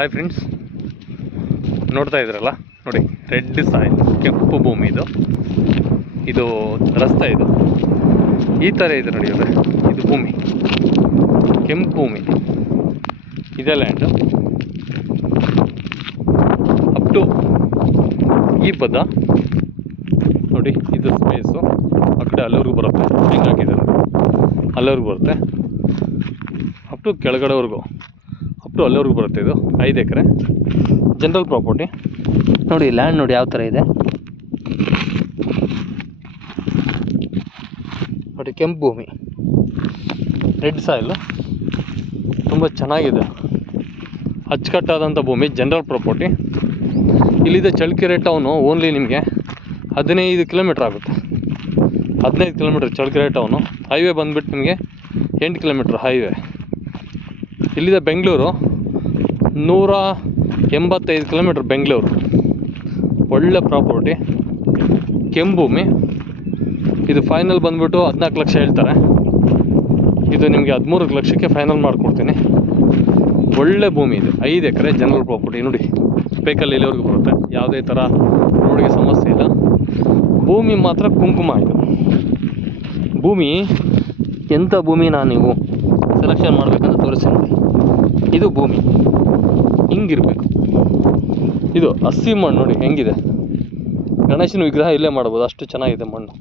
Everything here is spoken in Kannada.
ಹಾಯ್ ಫ್ರೆಂಡ್ಸ್, ನೋಡ್ತಾ ಇದ್ರಲ್ಲ ನೋಡಿ, ರೆಡ್ ಸಾಯಿಲ್, ಕೆಂಪು ಭೂಮಿ ಇದು ರಸ್ತೆ. ಇದು ಈ ಥರ ಇದೆ ನೋಡಿ. ಇದು ಭೂಮಿ, ಕೆಂಪು ಭೂಮಿ, ಇದೇ ಲ್ಯಾಂಡು. ಅಪ್ ಟು ಈ ಪದ ನೋಡಿ, ಇದು ಸ್ಪೇಸು ಆ ಕಡೆ ಅಲ್ಲಿವರೆಗೂ ಬರುತ್ತೆ. ಹೆಂಗೆ ಹಾಕಿದ್ದಾರೆ ಅಲ್ಲಿವರೆಗೂ ಬರುತ್ತೆ, ಅಪ್ ಟು ಕೆಳಗಡೆವರೆಗೂ, ಅಪ್ ಟು ಅಲ್ಲಿವರೆಗೂ ಬರುತ್ತೆ. ಇದು 5 ಎಕರೆ ಜನರಲ್ ಪ್ರಾಪರ್ಟಿ. ನೋಡಿ ಲ್ಯಾಂಡ್ ನೋಡಿ ಯಾವ ಥರ ಇದೆ ನೋಡಿ. ಕೆಂಪು ಭೂಮಿ, ರೆಡ್ ಸಾಯಿಲ್, ತುಂಬ ಚೆನ್ನಾಗಿದೆ. ಅಚ್ಚುಕಟ್ಟಾದಂಥ ಭೂಮಿ, ಜನರಲ್ ಪ್ರಾಪರ್ಟಿ. ಇಲ್ಲಿದೆ ಚಳ್ಳಕೆರೆ ಟೌನು. ಓನ್ಲಿ ನಿಮಗೆ 15 ಕಿಲೋಮೀಟ್ರ್ ಆಗುತ್ತೆ. 15 ಕಿಲೋಮೀಟ್ರ್ ಚಳ್ಳಕೆರೆ ಟೌನು. ಹೈವೇ ಬಂದುಬಿಟ್ಟು ನಿಮಗೆ 8 ಕಿಲೋಮೀಟ್ರ್ ಹೈವೇ. ಇಲ್ಲಿದೆ ಬೆಂಗಳೂರು 185 ಕಿಲೋಮೀಟ್ರ್ ಬೆಂಗಳೂರು. ಒಳ್ಳೆ ಪ್ರಾಪರ್ಟಿ, ಕೆಂಪು ಭೂಮಿ. ಇದು ಫೈನಲ್ ಬಂದುಬಿಟ್ಟು 14 ಲಕ್ಷ ಹೇಳ್ತಾರೆ. ಇದು ನಿಮಗೆ 13 ಲಕ್ಷಕ್ಕೆ ಫೈನಲ್ ಮಾಡಿಕೊಡ್ತೀನಿ. ಒಳ್ಳೆ ಭೂಮಿ ಇದೆ, 5 ಎಕರೆ ಜನರಲ್ ಪ್ರಾಪರ್ಟಿ. ನೋಡಿ ಬೇಕಲ್ಲಿ ಇಲ್ಲಿವರೆಗೂ ಬರುತ್ತೆ, ಯಾವುದೇ ಥರ ರೋಡ್ಗೆ ಸಮಸ್ಯೆ ಇಲ್ಲ. ಭೂಮಿ ಮಾತ್ರ ಕುಂಕುಮ. ಇದು ಭೂಮಿ ಎಂಥ ಭೂಮಿನ ನೀವು ಸೆಲೆಕ್ಷನ್ ಮಾಡಬೇಕಂತ ತೋರಿಸಿ ನೋಡಿ. ಇದು ಭೂಮಿ ಹಿಂಗಿರಬೇಕು. ಇದು ಹಸಿ ಮಣ್ಣು ನೋಡಿ ಹೆಂಗಿದೆ. ಗಣೇಶನ ವಿಗ್ರಹ ಇಲ್ಲೇ ಮಾಡ್ಬೋದು, ಅಷ್ಟು ಚೆನ್ನಾಗಿದೆ ಮಣ್ಣು.